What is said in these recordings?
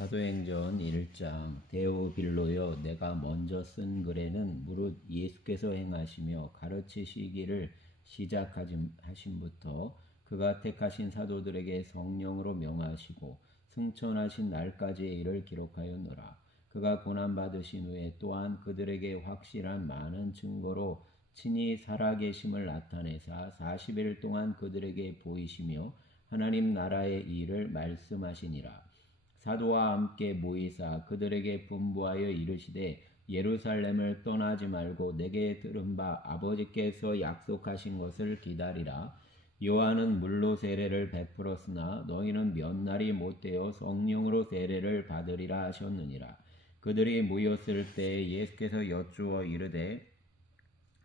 사도행전 1장 데오빌로여, 내가 먼저 쓴 글에는 무릇 예수께서 행하시며 가르치시기를 시작하심부터 그가 택하신 사도들에게 성령으로 명하시고 승천하신 날까지의 일을 기록하였노라. 그가 고난받으신 후에 또한 그들에게 확실한 많은 증거로 친히 살아계심을 나타내사 40일 동안 그들에게 보이시며 하나님 나라의 일을 말씀하시니라. 사도와 함께 모이사 그들에게 분부하여 이르시되, 예루살렘을 떠나지 말고 내게 들은 바 아버지께서 약속하신 것을 기다리라. 요한은 물로 세례를 베풀었으나 너희는 몇 날이 못되어 성령으로 세례를 받으리라 하셨느니라. 그들이 모였을 때 예수께서 여쭈어 이르되,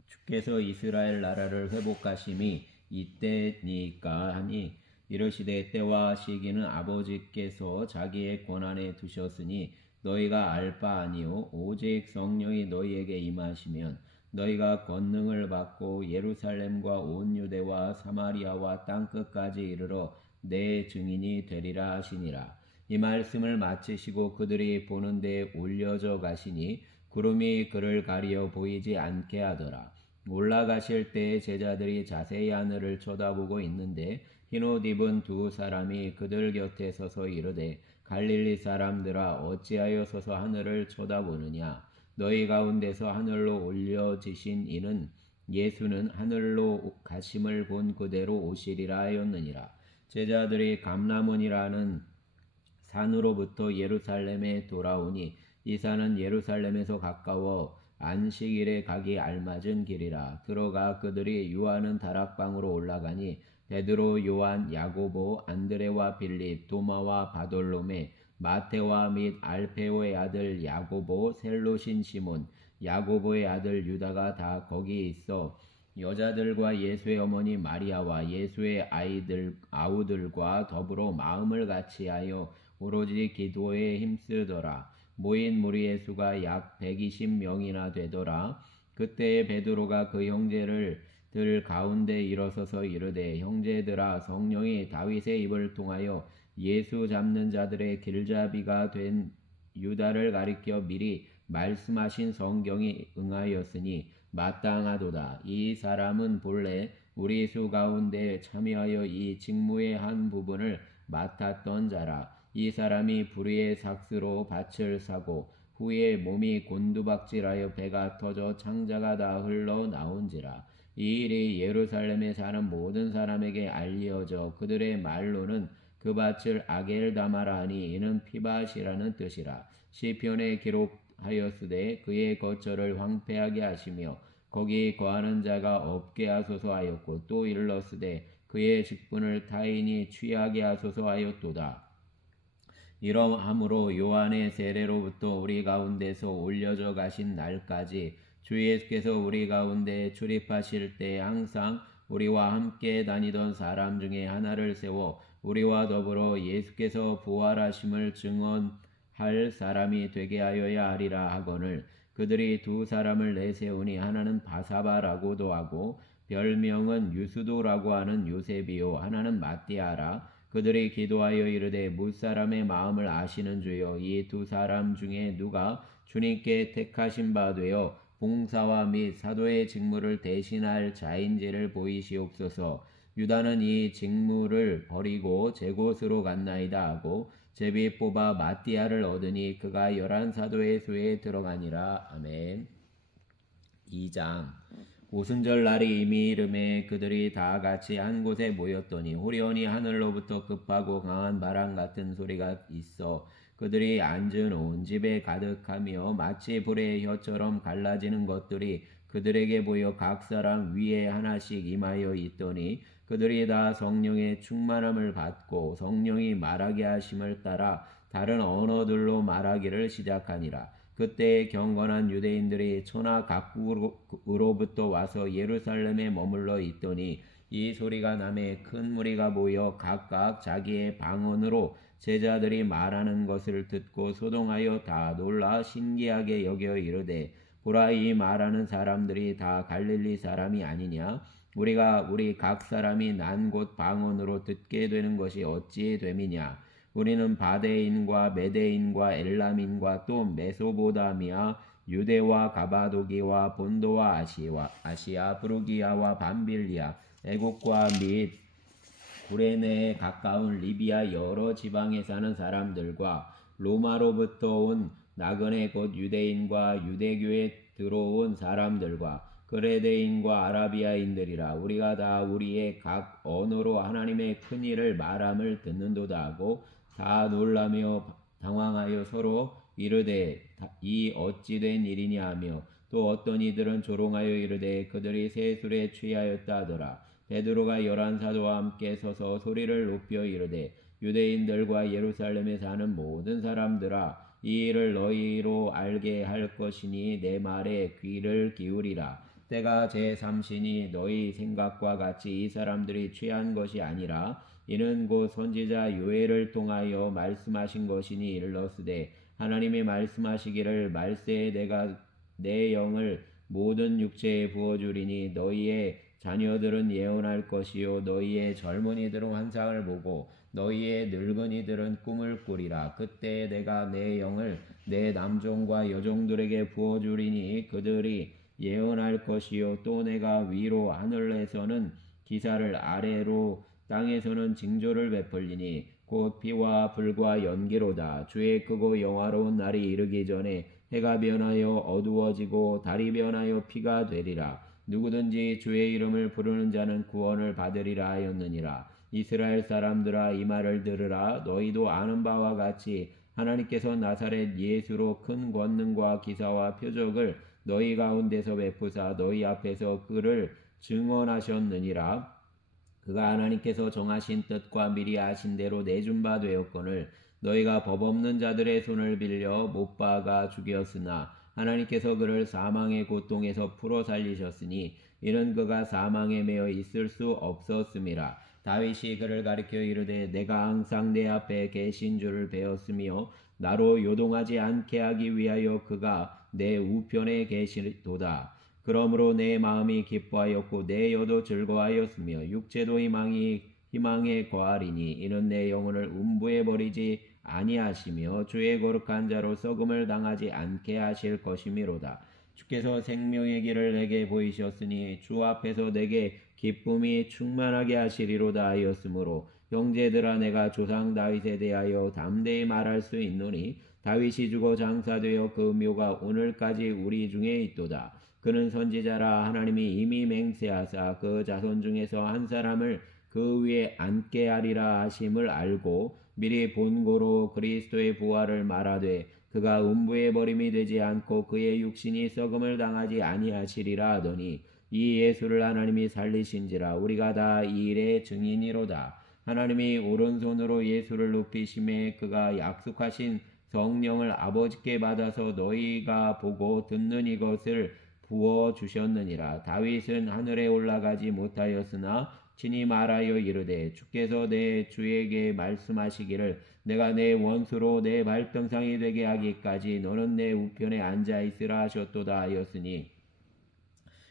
주께서 이스라엘 나라를 회복하심이 이때니까 하니, 이르시되 때와 시기는 아버지께서 자기의 권한에 두셨으니 너희가 알 바 아니요 오직 성령이 너희에게 임하시면 너희가 권능을 받고 예루살렘과 온 유대와 사마리아와 땅끝까지 이르러 내 증인이 되리라 하시니라. 이 말씀을 마치시고 그들이 보는 데에 올려져 가시니 구름이 그를 가리어 보이지 않게 하더라. 올라가실 때에 제자들이 자세히 하늘을 쳐다보고 있는데 흰옷 입은 두 사람이 그들 곁에 서서 이르되, 갈릴리 사람들아, 어찌하여 서서 하늘을 쳐다보느냐? 너희 가운데서 하늘로 올려지신 이는 예수는 하늘로 가심을 본 그대로 오시리라 하였느니라. 제자들이 감람원이라는 산으로부터 예루살렘에 돌아오니 이 산은 예루살렘에서 가까워 안식일에 가기 알맞은 길이라. 들어가 그들이 유하는 다락방으로 올라가니 베드로, 요한, 야고보, 안드레와 빌립, 도마와 바돌로메, 마테와 및 알페오의 아들 야고보, 셀로신 시몬, 야고보의 아들 유다가 다 거기 있어 여자들과 예수의 어머니 마리아와 예수의 아우들과 더불어 마음을 같이하여 오로지 기도에 힘쓰더라. 모인 무리의 수가 약 120명이나 되더라. 그때에 베드로가 그 형제들 가운데 일어서서 이르되, 형제들아, 성령이 다윗의 입을 통하여 예수 잡는 자들의 길잡이가 된 유다를 가리켜 미리 말씀하신 성경이 응하였으니 마땅하도다. 이 사람은 본래 우리 수 가운데 참여하여 이 직무의 한 부분을 맡았던 자라. 이 사람이 불의의 삭스로 밭을 사고 후에 몸이 곤두박질하여 배가 터져 창자가 다 흘러나온지라. 이 일이 예루살렘에 사는 모든 사람에게 알려져 그들의 말로는 그 밭을 아겔다마라 하니 이는 피밭이라는 뜻이라. 시편에 기록하였으되 그의 거처를 황폐하게 하시며 거기 거하는 자가 없게 하소서 하였고, 또 일렀으되 그의 직분을 타인이 취하게 하소서 하였도다. 이러함으로 요한의 세례로부터 우리 가운데서 올려져 가신 날까지 주 예수께서 우리 가운데 출입하실 때 항상 우리와 함께 다니던 사람 중에 하나를 세워 우리와 더불어 예수께서 부활하심을 증언할 사람이 되게 하여야 하리라 하거늘, 그들이 두 사람을 내세우니 하나는 바사바라고도 하고 별명은 유수도라고 하는 요셉이요 하나는 마띠아라. 그들이 기도하여 이르되, 무사람의 마음을 아시는 주여, 이 두 사람 중에 누가 주님께 택하신 바 되어 봉사와 및 사도의 직무를 대신할 자인지를 보이시옵소서. 유다는 이 직무를 버리고 제 곳으로 갔나이다 하고 제비 뽑아 마띠아를 얻으니 그가 11사도의 수에 들어가니라. 아멘. 2장. 오순절 날이 이미 이름에 그들이 다 같이 한 곳에 모였더니 호련히 하늘로부터 급하고 강한 바람 같은 소리가 있어 그들이 앉은 온 집에 가득하며 마치 불의 혀처럼 갈라지는 것들이 그들에게 보여 각 사람 위에 하나씩 임하여 있더니 그들이 다 성령의 충만함을 받고 성령이 말하게 하심을 따라 다른 언어들로 말하기를 시작하니라. 그때 경건한 유대인들이 천하 각국으로부터 와서 예루살렘에 머물러 있더니 이 소리가 나매 큰 무리가 모여 각각 자기의 방언으로 제자들이 말하는 것을 듣고 소동하여 다 놀라 신기하게 여겨 이르되, 보라, 이 말하는 사람들이 다 갈릴리 사람이 아니냐? 우리 각 사람이 난 곳 방언으로 듣게 되는 것이 어찌 됨이냐? 우리는 바데인과 메데인과 엘람인과 또 메소보다미아 유대와 가바도기와 본도와 아시아 부르기아와 밤빌리아 애국과 및 구레네에 가까운 리비아 여러 지방에 사는 사람들과 로마로부터 온 나그네 곧 유대인과 유대교에 들어온 사람들과 그레데인과 아라비아인들이라 우리가 다 우리의 각 언어로 하나님의 큰 일을 말함을 듣는도다 하고 다 놀라며 당황하여 서로 이르되 이 어찌 된 일이냐 하며 또 어떤 이들은 조롱하여 이르되 그들이 새 술에 취하였다 하더라. 베드로가 11사도와 함께 서서 소리를 높여 이르되 유대인들과 예루살렘에 사는 모든 사람들아 이 일을 너희로 알게 할 것이니 내 말에 귀를 기울이라. 때가 제3시니 너희 생각과 같이 이 사람들이 취한 것이 아니라 이는 곧 선지자 요엘을 통하여 말씀하신 것이니 일러스되 하나님이 말씀하시기를 말세에 내가 내 영을 모든 육체에 부어주리니 너희의 자녀들은 예언할 것이요 너희의 젊은이들은 환상을 보고 너희의 늙은이들은 꿈을 꾸리라. 그때 내가 내 영을 내 남종과 여종들에게 부어주리니 그들이 예언할 것이요 또 내가 위로 하늘에서는 기사를 아래로 땅에서는 징조를 베풀리니 곧 비와 불과 연기로다. 주의 크고 영화로운 날이 이르기 전에 해가 변하여 어두워지고 달이 변하여 피가 되리라. 누구든지 주의 이름을 부르는 자는 구원을 받으리라 하였느니라. 이스라엘 사람들아 이 말을 들으라. 너희도 아는 바와 같이 하나님께서 나사렛 예수로 큰 권능과 기사와 표적을 너희 가운데서 베푸사 너희 앞에서 그를 증언하셨느니라. 그가 하나님께서 정하신 뜻과 미리 아신 대로 내준 바 되었거늘 너희가 법 없는 자들의 손을 빌려 못 박아 죽였으나 하나님께서 그를 사망의 고통에서 풀어 살리셨으니 이는 그가 사망에 매여 있을 수 없었음이라. 다윗이 그를 가리켜 이르되 내가 항상 내 앞에 계신 줄을 배웠으며 나로 요동하지 않게 하기 위하여 그가 내 우편에 계시도다. 그러므로 내 마음이 기뻐하였고 내 혀도 즐거워하였으며 육체도 희망에 거하리니 이는 내 영혼을 음부에 버리지 아니하시며 주의 거룩한 자로 썩음을 당하지 않게 하실 것이미로다. 주께서 생명의 길을 내게 보이셨으니 주 앞에서 내게 기쁨이 충만하게 하시리로다 하였으므로 형제들아 내가 조상 다윗에 대하여 담대히 말할 수 있노니 다윗이 죽어 장사되어 그 묘가 오늘까지 우리 중에 있도다. 그는 선지자라 하나님이 이미 맹세하사 그 자손 중에서 한 사람을 그 위에 앉게 하리라 하심을 알고 미리 본고로 그리스도의 부활을 말하되 그가 음부에 버림이 되지 않고 그의 육신이 썩음을 당하지 아니하시리라 하더니 이 예수를 하나님이 살리신지라 우리가 다 이 일의 증인이로다. 하나님이 오른손으로 예수를 높이심에 그가 약속하신 성령을 아버지께 받아서 너희가 보고 듣는 이것을 부어주셨느니라. 다윗은 하늘에 올라가지 못하였으나 친히 말하여 이르되 주께서 내 주에게 말씀하시기를 내가 내 원수로 내 발등상이 되게 하기까지 너는 내 우편에 앉아있으라 하셨도다 하였으니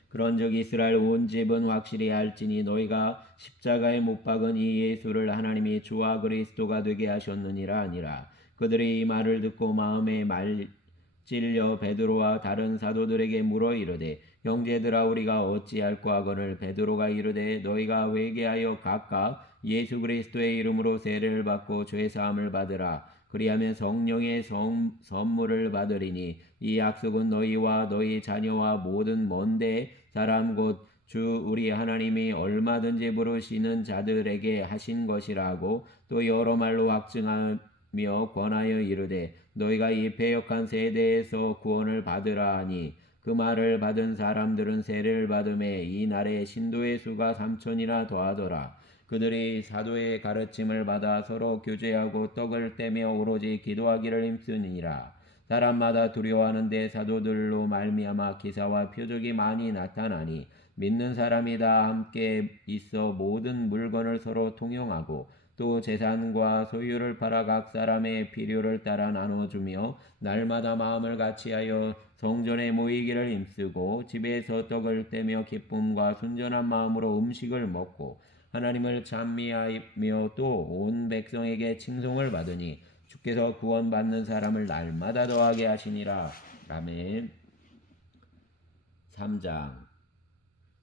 그런즉 이스라엘 온 집은 확실히 알지니 너희가 십자가에 못 박은 이 예수를 하나님이 주와 그리스도가 되게 하셨느니라 아니라. 그들이 이 말을 듣고 마음에 찔려 베드로와 다른 사도들에게 물어 이르되 형제들아 우리가 어찌할꼬 하거늘 베드로가 이르되 너희가 회개하여 각각 예수 그리스도의 이름으로 세례를 받고 죄 사함을 받으라. 그리하면 성령의 선물을 받으리니 이 약속은 너희와 너희 자녀와 모든 먼데 사람 곧 주 우리 하나님이 얼마든지 부르시는 자들에게 하신 것이라고 또 여러 말로 확증하며 권하여 이르되 너희가 이 패역한 세대에서 구원을 받으라 하니 그 말을 받은 사람들은 세례를 받음에 이 날에 신도의 수가 3,000이나 더하더라. 그들이 사도의 가르침을 받아 서로 교제하고 떡을 떼며 오로지 기도하기를 힘쓰니라. 사람마다 두려워하는데 사도들로 말미암아 기사와 표적이 많이 나타나니 믿는 사람이 다 함께 있어 모든 물건을 서로 통용하고 또 재산과 소유를 팔아 각 사람의 필요를 따라 나눠주며 날마다 마음을 같이하여 성전에 모이기를 힘쓰고 집에서 떡을 떼며 기쁨과 순전한 마음으로 음식을 먹고 하나님을 찬미하며 또 온 백성에게 칭송을 받으니 주께서 구원받는 사람을 날마다 더하게 하시니라. 아멘. 3장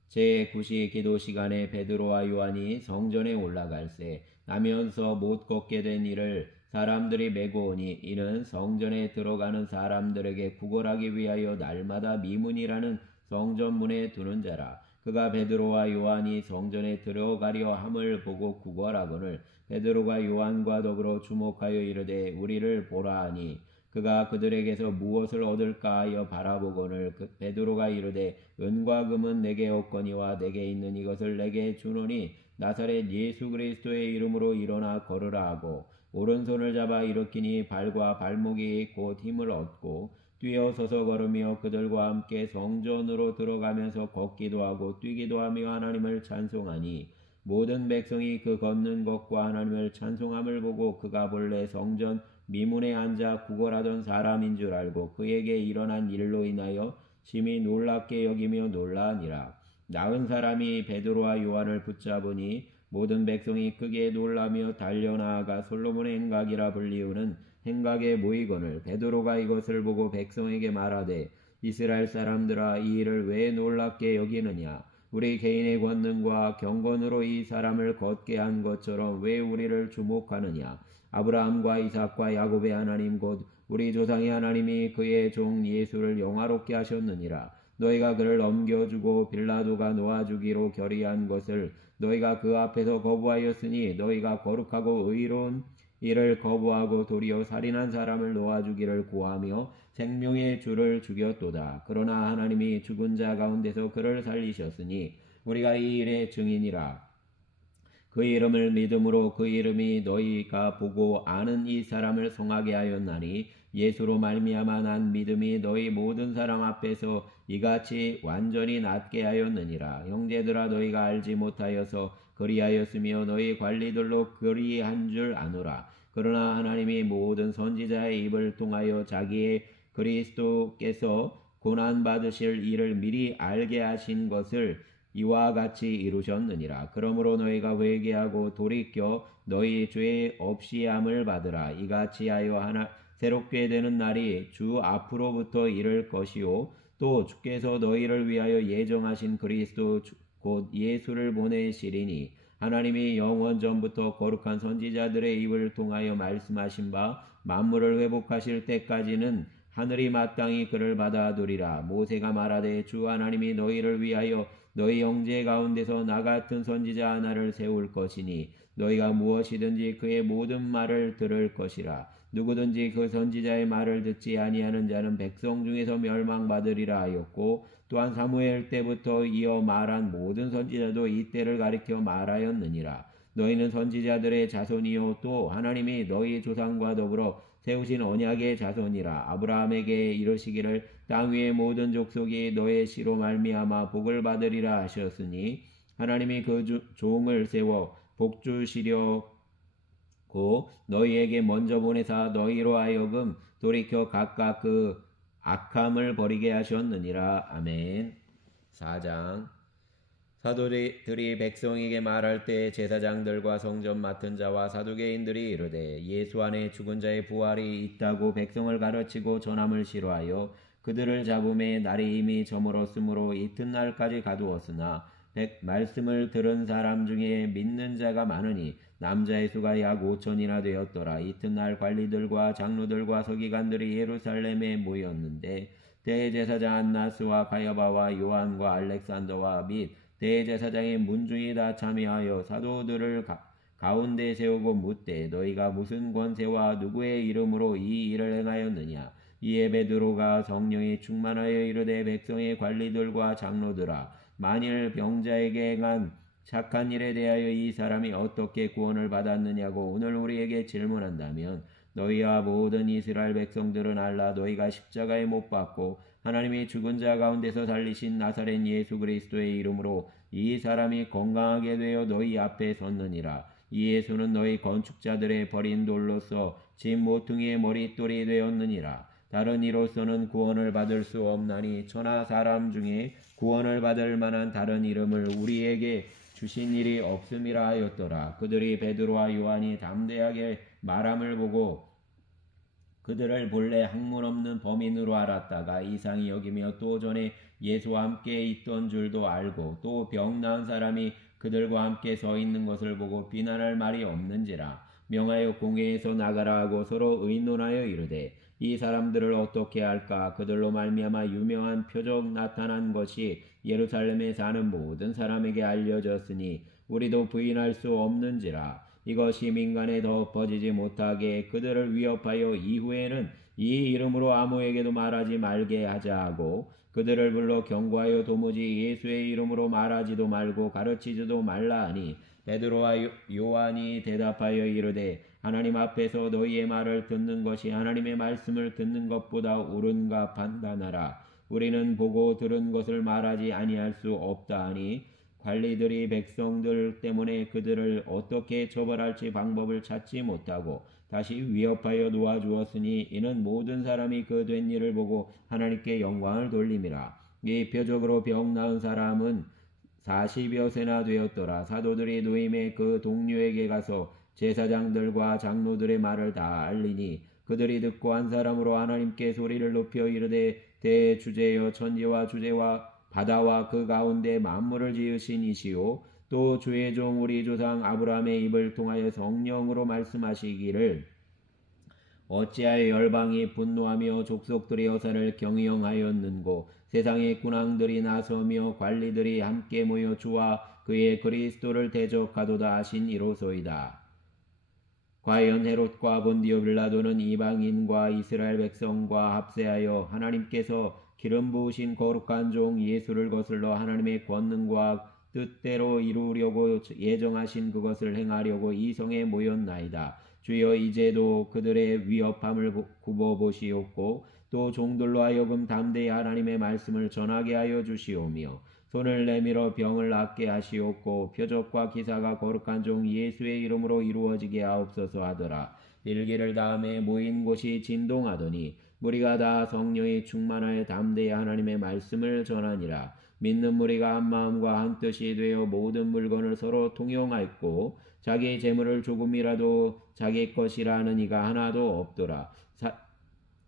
제9시 기도 시간에 베드로와 요한이 성전에 올라갈새 나면서 못 걷게 된 이를 사람들이 메고 오니 이는 성전에 들어가는 사람들에게 구걸하기 위하여 날마다 미문이라는 성전문에 두는 자라. 그가 베드로와 요한이 성전에 들어가려 함을 보고 구걸하거늘 베드로가 요한과 더불어 주목하여 이르되 우리를 보라 하니 그가 그들에게서 무엇을 얻을까 하여 바라보거늘 베드로가 이르되 은과 금은 내게 없거니와 내게 있는 이것을 내게 주노니 나사렛 예수 그리스도의 이름으로 일어나 걸으라 하고 오른손을 잡아 일으키니 발과 발목이 곧 힘을 얻고 뛰어 서서 걸으며 그들과 함께 성전으로 들어가면서 걷기도 하고 뛰기도 하며 하나님을 찬송하니 모든 백성이 그 걷는 것과 하나님을 찬송함을 보고 그가 본래 성전 미문에 앉아 구걸하던 사람인 줄 알고 그에게 일어난 일로 인하여 심히 놀랍게 여기며 놀라니라. 나은 사람이 베드로와 요한을 붙잡으니 모든 백성이 크게 놀라며 달려나아가 솔로몬의 행각이라 불리우는 행각에 모이거늘 베드로가 이것을 보고 백성에게 말하되 이스라엘 사람들아 이 일을 왜 놀랍게 여기느냐. 우리 개인의 권능과 경건으로 이 사람을 걷게 한 것처럼 왜 우리를 주목하느냐. 아브라함과 이삭과 야곱의 하나님 곧 우리 조상의 하나님이 그의 종 예수를 영화롭게 하셨느니라. 너희가 그를 넘겨주고 빌라도가 놓아주기로 결의한 것을 너희가 그 앞에서 거부하였으니 너희가 거룩하고 의로운 이를 거부하고 도리어 살인한 사람을 놓아주기를 구하며 생명의 주를 죽였도다. 그러나 하나님이 죽은 자 가운데서 그를 살리셨으니 우리가 이 일의 증인이라. 그 이름을 믿음으로 그 이름이 너희가 보고 아는 이 사람을 성하게 하였나니 예수로 말미암아 난 믿음이 너희 모든 사람 앞에서 이같이 완전히 낫게 하였느니라. 형제들아 너희가 알지 못하여서 그리하였으며 너희 관리들로 그리한 줄 아노라. 그러나 하나님이 모든 선지자의 입을 통하여 자기의 그리스도께서 고난받으실 일을 미리 알게 하신 것을 이와 같이 이루셨느니라. 그러므로 너희가 회개하고 돌이켜 너희 죄 없이 함을 받으라. 이같이 하여 새롭게 되는 날이 주 앞으로부터 이를 것이요 또 주께서 너희를 위하여 예정하신 그리스도 곧 예수를 보내시리니 하나님이 영원 전부터 거룩한 선지자들의 입을 통하여 말씀하신 바 만물을 회복하실 때까지는 하늘이 마땅히 그를 받아두리라. 모세가 말하되 주 하나님이 너희를 위하여 너희 형제 가운데서 나 같은 선지자 하나를 세울 것이니 너희가 무엇이든지 그의 모든 말을 들을 것이라. 누구든지 그 선지자의 말을 듣지 아니하는 자는 백성 중에서 멸망받으리라 하였고 또한 사무엘 때부터 이어 말한 모든 선지자도 이때를 가리켜 말하였느니라. 너희는 선지자들의 자손이요 또 하나님이 너희 조상과 더불어 세우신 언약의 자손이라. 아브라함에게 이르시기를 땅 위의 모든 족속이 너의 씨로 말미암아 복을 받으리라 하셨으니 하나님이 그 종을 세워 복 주시려고 너희에게 먼저 보내사 너희로 하여금 돌이켜 각각 그 악함을 버리게 하셨느니라. 아멘. 4장 사도들이 백성에게 말할 때 제사장들과 성전 맡은 자와 사두개인들이 이르되 예수 안에 죽은 자의 부활이 있다고 백성을 가르치고 전함을 싫어하여 그들을 잡음에 날이 이미 저물었으므로 이튿날까지 가두었으나 말씀을 들은 사람 중에 믿는 자가 많으니 남자의 수가 약 5천이나 되었더라. 이튿날 관리들과 장로들과 서기관들이 예루살렘에 모였는데 대제사장 안나스와 가야바와 요한과 알렉산더와 및 대제사장의 문중이 다 참여하여 사도들을 가운데 세우고 묻되 너희가 무슨 권세와 누구의 이름으로 이 일을 행하였느냐. 이에 베드로가 성령이 충만하여 이르되 백성의 관리들과 장로들아 만일 병자에게 행한 착한 일에 대하여 이 사람이 어떻게 구원을 받았느냐고 오늘 우리에게 질문한다면 너희와 모든 이스라엘 백성들은 알라. 너희가 십자가에 못 박고 하나님이 죽은 자 가운데서 살리신 나사렛 예수 그리스도의 이름으로 이 사람이 건강하게 되어 너희 앞에 섰느니라. 이 예수는 너희 건축자들의 버린 돌로서 집 모퉁이의 머릿돌이 되었느니라. 다른 이로서는 구원을 받을 수 없나니 천하 사람 중에 구원을 받을 만한 다른 이름을 우리에게 주신 일이 없음이라 하였더라. 그들이 베드로와 요한이 담대하게 말함을 보고 그들을 본래 학문 없는 범인으로 알았다가 이상히 여기며 또 전에 예수와 함께 있던 줄도 알고 또 병 나은 사람이 그들과 함께 서 있는 것을 보고 비난할 말이 없는지라 명하여 공회에서 나가라 하고 서로 의논하여 이르되 이 사람들을 어떻게 할까? 그들로 말미암아 유명한 표적 나타난 것이 예루살렘에 사는 모든 사람에게 알려졌으니 우리도 부인할 수 없는지라. 이것이 민간에 더 퍼지지 못하게 그들을 위협하여 이후에는 이 이름으로 아무에게도 말하지 말게 하자 하고 그들을 불러 경고하여 도무지 예수의 이름으로 말하지도 말고 가르치지도 말라 하니 베드로와 요한이 대답하여 이르되 하나님 앞에서 너희의 말을 듣는 것이 하나님의 말씀을 듣는 것보다 옳은가 판단하라. 우리는 보고 들은 것을 말하지 아니할 수 없다 하니 관리들이 백성들 때문에 그들을 어떻게 처벌할지 방법을 찾지 못하고 다시 위협하여 놓아주었으니 이는 모든 사람이 그 된 일을 보고 하나님께 영광을 돌림이라. 이 표적으로 병 나은 사람은 40여 세나 되었더라. 사도들이 노임의 그 동료에게 가서 제사장들과 장로들의 말을 다 알리니 그들이 듣고 한 사람으로 하나님께 소리를 높여 이르되 대주제여 천지와 주제와 바다와 그 가운데 만물을 지으신 이시오 또 주의 종 우리 조상 아브라함의 입을 통하여 성령으로 말씀하시기를 어찌하여 열방이 분노하며 족속들이 여사를 경영하였는고 세상의 군왕들이 나서며 관리들이 함께 모여 주와 그의 그리스도를 대적하도다 하신 이로소이다. 과연 헤롯과 본디오 빌라도는 이방인과 이스라엘 백성과 합세하여 하나님께서 기름 부으신 거룩한 종 예수를 거슬러 하나님의 권능과 뜻대로 이루려고 예정하신 그것을 행하려고 이 성에 모였나이다. 주여 이제도 그들의 위협함을 굽어보시옵고 또 종들로 하여금 담대히 하나님의 말씀을 전하게 하여 주시오며 손을 내밀어 병을 낫게 하시옵고 표적과 기사가 거룩한 종 예수의 이름으로 이루어지게 하옵소서 하더라. 일기를 다음에 모인 곳이 진동하더니 무리가 다 성령이 충만하여 담대히 하나님의 말씀을 전하니라. 믿는 무리가 한 마음과 한 뜻이 되어 모든 물건을 서로 통용하였고 자기 재물을 조금이라도 자기 것이라 하는 이가 하나도 없더라.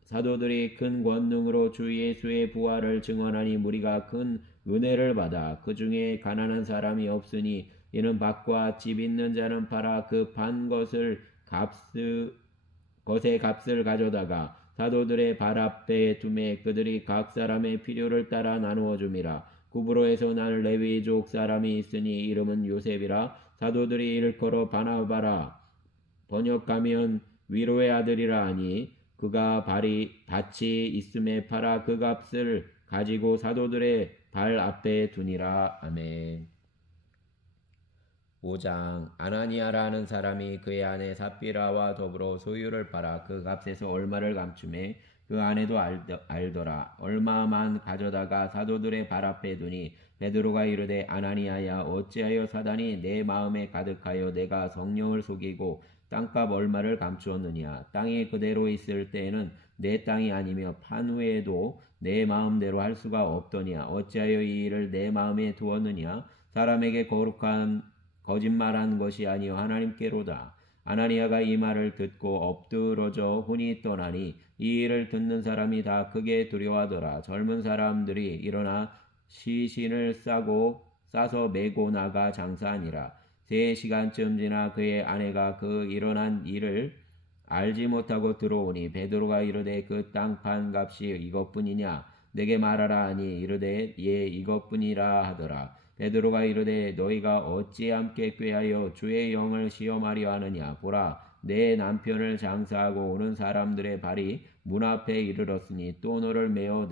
사도들이 큰 권능으로 주 예수의 부활을 증언하니 무리가 큰 은혜를 받아 그 중에 가난한 사람이 없으니 이는 밭과 집 있는 자는 팔아 그 판 것의 값을 가져다가 사도들의 발 앞에 두매 그들이 각 사람의 필요를 따라 나누어 줌이라. 구브로에서 난 레위족 사람이 있으니 이름은 요셉이라. 사도들이 일컬어 바나바라 번역하면 위로의 아들이라 하니 그가 밭이 있음에 팔아 그 값을 가지고 사도들의 발 앞에 두니라. 아멘. 5장 아나니아라는 사람이 그의 아내 삽비라와 더불어 소유를 팔아 그 값에서 얼마를 감추매 그 아내도 알더라. 얼마만 가져다가 사도들의 발 앞에 두니 베드로가 이르되 아나니아야 어찌하여 사단이 내 마음에 가득하여 내가 성령을 속이고 땅값 얼마를 감추었느냐. 땅이 그대로 있을 때에는 내 땅이 아니며 판 후에도 내 마음대로 할 수가 없더냐. 어찌하여 이 일을 내 마음에 두었느냐. 사람에게 거짓말한 것이 아니요 하나님께로다. 아나니아가 이 말을 듣고 엎드러져 혼이 떠나니 이 일을 듣는 사람이 다 크게 두려워하더라. 젊은 사람들이 일어나 시신을 싸서 메고 나가 장사하니라. 3시간쯤 지나 그의 아내가 그 일어난 일을 알지 못하고 들어오니 베드로가 이르되 그 땅 판 값이 이것뿐이냐. 내게 말하라 하니 이르되 예 이것뿐이라 하더라. 베드로가 이르되 너희가 어찌 함께 꾀하여 주의 영을 시험하려 하느냐. 보라 내 남편을 장사하고 오는 사람들의 발이 문 앞에 이르렀으니 또 너를 메어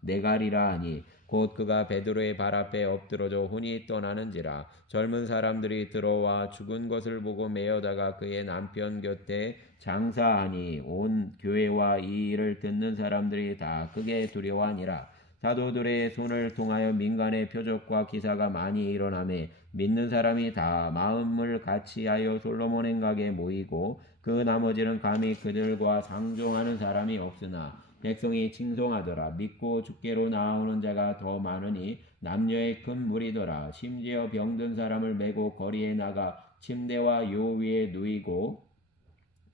내가리라 하니 곧 그가 베드로의 발 앞에 엎드러져 혼이 떠나는지라. 젊은 사람들이 들어와 죽은 것을 보고 메어다가 그의 남편 곁에 장사하니 온 교회와 이 일을 듣는 사람들이 다 크게 두려워하니라. 사도들의 손을 통하여 민간의 표적과 기사가 많이 일어나매 믿는 사람이 다 마음을 같이하여 솔로몬 행각에 모이고 그 나머지는 감히 그들과 상종하는 사람이 없으나 백성이 칭송하더라. 믿고 주께로 나아오는 자가 더 많으니 남녀의 큰 무리더라. 심지어 병든 사람을 메고 거리에 나가 침대와 요 위에 누이고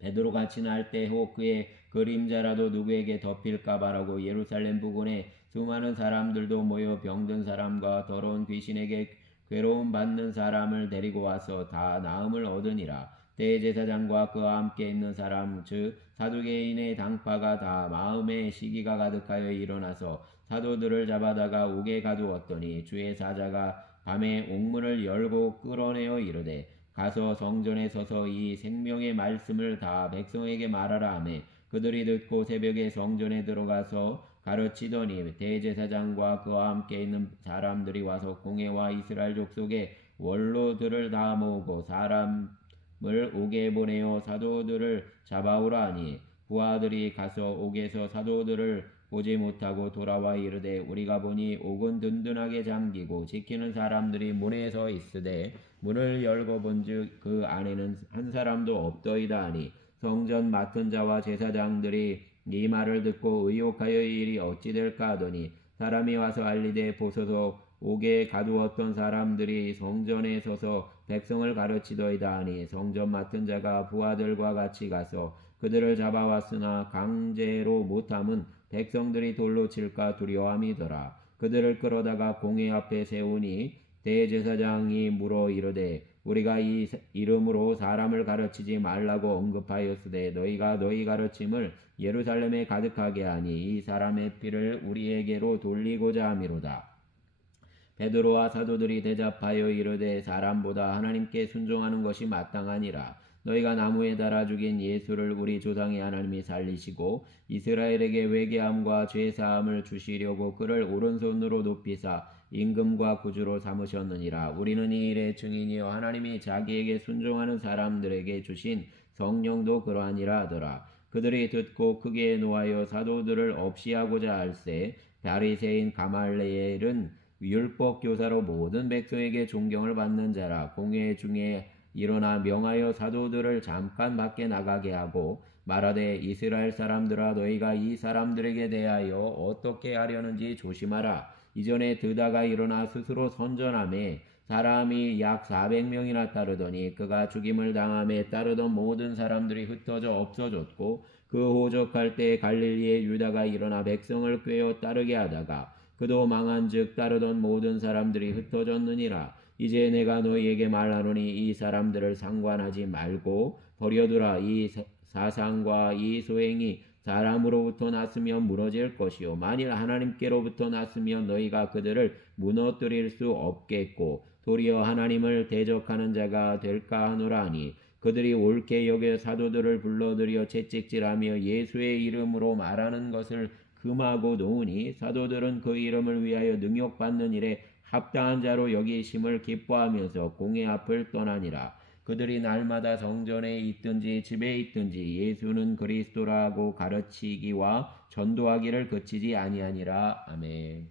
베드로가 지날 때 혹 그의 그림자라도 누구에게 덮일까 바라고 예루살렘 부근에 수많은 사람들도 모여 병든 사람과 더러운 귀신에게 괴로움 받는 사람을 데리고 와서 다 나음을 얻으니라. 대제사장과 그와 함께 있는 사람 즉 사두개인의 당파가 다 마음에 시기가 가득하여 일어나서 사도들을 잡아다가 옥에 가두었더니 주의 사자가 밤에 옥문을 열고 끌어내어 이르되 가서 성전에 서서 이 생명의 말씀을 다 백성에게 말하라 하매 그들이 듣고 새벽에 성전에 들어가서 가르치더니 대제사장과 그와 함께 있는 사람들이 와서 공회와 이스라엘 족속의 원로들을 다 모으고 사람을 옥에 보내어 사도들을 잡아오라 하니 부하들이 가서 옥에서 사도들을 보지 못하고 돌아와 이르되 우리가 보니 옥은 든든하게 잠기고 지키는 사람들이 문에 서 있으되 문을 열고 본즉 그 안에는 한 사람도 없더이다 하니 성전 맡은 자와 제사장들이 이 말을 듣고 의혹하여 이 일이 어찌 될까 하더니 사람이 와서 알리되 보소서 옥에 가두었던 사람들이 성전에 서서 백성을 가르치더이다 하니 성전 맡은 자가 부하들과 같이 가서 그들을 잡아왔으나 강제로 못함은 백성들이 돌로 칠까 두려움이더라. 그들을 끌어다가 공회 앞에 세우니 대제사장이 물어 이르되 우리가 이 이름으로 사람을 가르치지 말라고 언급하였으되 너희가 너희 가르침을 예루살렘에 가득하게 하니 이 사람의 피를 우리에게로 돌리고자 함이로다. 베드로와 사도들이 대답하여 이르되 사람보다 하나님께 순종하는 것이 마땅하니라. 너희가 나무에 달아 죽인 예수를 우리 조상의 하나님이 살리시고 이스라엘에게 회개함과 죄사함을 주시려고 그를 오른손으로 높이사 임금과 구주로 삼으셨느니라. 우리는 이 일의 증인이요 하나님이 자기에게 순종하는 사람들에게 주신 성령도 그러하니라 하더라. 그들이 듣고 크게 노하여 사도들을 없이하고자 할세 바리새인 가말레엘은 율법 교사로 모든 백성에게 존경을 받는 자라. 공회 중에 일어나 명하여 사도들을 잠깐 밖에 나가게 하고 말하되 이스라엘 사람들아 너희가 이 사람들에게 대하여 어떻게 하려는지 조심하라. 이전에 드다가 일어나 스스로 선전하매 사람이 약 400명이나 따르더니 그가 죽임을 당함에 따르던 모든 사람들이 흩어져 없어졌고 그 호적할 때 갈릴리의 유다가 일어나 백성을 꿰어 따르게 하다가 그도 망한즉 따르던 모든 사람들이 흩어졌느니라. 이제 내가 너희에게 말하노니 이 사람들을 상관하지 말고 버려두라. 이 사상과 이 소행이 사람으로부터 났으면 무너질 것이요 만일 하나님께로부터 났으면 너희가 그들을 무너뜨릴 수 없겠고 도리어 하나님을 대적하는 자가 될까 하노라 하니 그들이 옳게 여겨 사도들을 불러들여 채찍질하며 예수의 이름으로 말하는 것을 금하고 놓으니 사도들은 그 이름을 위하여 능욕받는 일에 합당한 자로 여기심을 기뻐하면서 공회 앞을 떠나니라. 그들이 날마다 성전에 있든지 집에 있든지 예수는 그리스도라고 가르치기와 전도하기를 그치지 아니하니라. 아멘.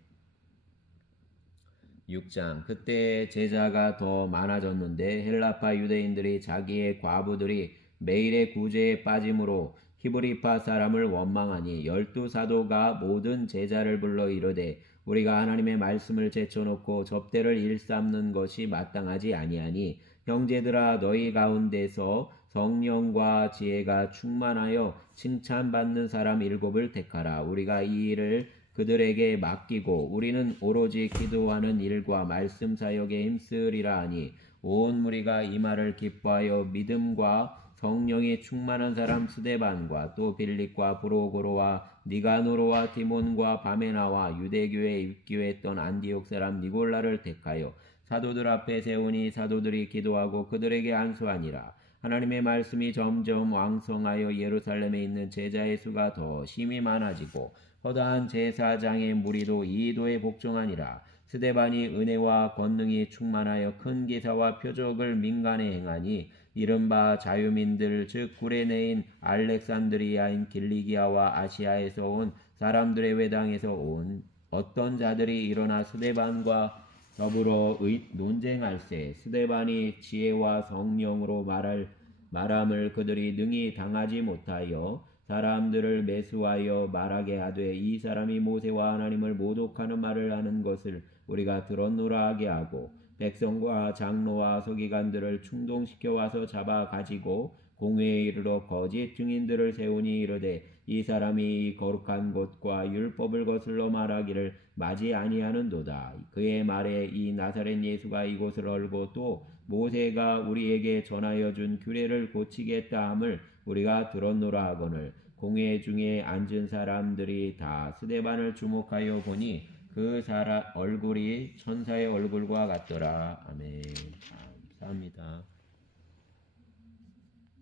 6장. 그때 제자가 더 많아졌는데 헬라파 유대인들이 자기의 과부들이 매일의 구제에 빠짐으로 히브리파 사람을 원망하니 12사도가 모든 제자를 불러 이르되 우리가 하나님의 말씀을 제쳐놓고 접대를 일삼는 것이 마땅하지 아니하니 형제들아 너희 가운데서 성령과 지혜가 충만하여 칭찬받는 사람 7을 택하라. 우리가 이 일을 그들에게 맡기고 우리는 오로지 기도하는 일과 말씀 사역에 힘쓰리라 하니 온 무리가 이 말을 기뻐하여 믿음과 성령이 충만한 사람 스데반과 또 빌립과 브로고로와 니가노로와 디몬과 바메나와 유대교에 입교했던 안디옥 사람 니골라를 택하여 사도들 앞에 세우니 사도들이 기도하고 그들에게 안수하니라. 하나님의 말씀이 점점 왕성하여 예루살렘에 있는 제자의 수가 더 심히 많아지고 허다한 제사장의 무리도 이도에 복종하니라. 스데반이 은혜와 권능이 충만하여 큰 기사와 표적을 민간에 행하니 이른바 자유민들 즉 구레네인 알렉산드리아인 길리기아와 아시아에서 온 사람들의 회당에서 온 어떤 자들이 일어나 스데반과 더불어 논쟁할세 스데반이 지혜와 성령으로 말함을 그들이 능히 당하지 못하여 사람들을 매수하여 말하게 하되 이 사람이 모세와 하나님을 모독하는 말을 하는 것을 우리가 들었노라 하게 하고 백성과 장로와 서기관들을 충동시켜 와서 잡아 가지고 공회에 이르러 거짓 증인들을 세우니 이르되 이 사람이 거룩한 곳과 율법을 거슬러 말하기를 맞이 아니하는도다. 그의 말에 이 나사렛 예수가 이곳을 얼고 또 모세가 우리에게 전하여 준 규례를 고치겠다 함을 우리가 들었노라 하거늘 공회 중에 앉은 사람들이 다 스데반을 주목하여 보니 그 사람 얼굴이 천사의 얼굴과 같더라. 아멘. 감사합니다.